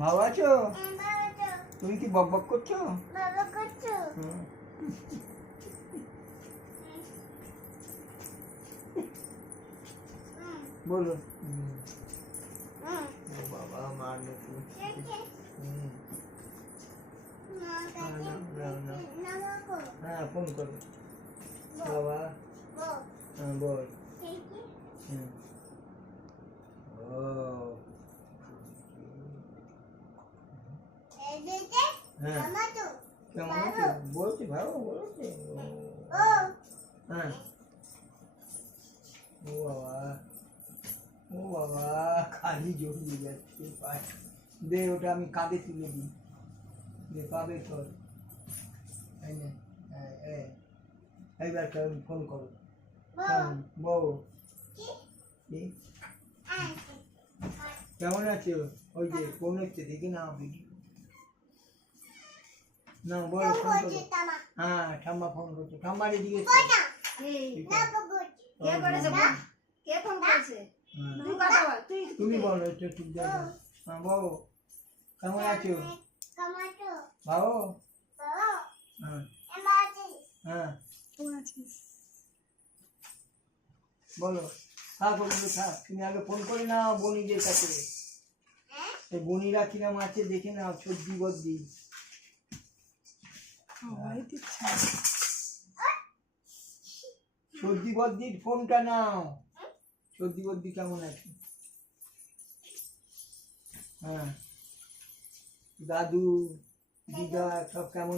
ভালো আছো? তুমি কি বক বক করছো? বলো। বাবা মার হ্যাঁ ফোন করো বাবা। হ্যাঁ বল। ও হ্যাঁ কেমন আছো বলছি ভালো বলছি। হ্যাঁ ও বাবা ও বাবা খালি জড়িয়ে যাচ্ছে পায়ে। দে ওটা আমি কাঁধে তুলে দিই। দে পাবে তোর এই নে এইবার ফোন করো বউ। কেমন আছো? ওই যে ফোন হচ্ছে দেখি না ভিডিও না বলো ফোন করো। হ্যাঁ ঠাম্মা ফোন করছে ঠাম্মার এদিকে তুমি বলো একটু ঠিক দেখো। হ্যাঁ বউ কেমন আছো? ভালো হ্যাঁ হ্যাঁ বলো থাক ওগুলো থাক তুমি আগে ফোন করে নাও বনিদের কাছে। বনিরা কিরম আছে দেখে নাও সবজি বদ্দি সর্দি বদ্দির ফোনটা নাও। সর্দি বদ্দি কেমন আছে? হ্যাঁ দাদু দিদা সব কেমন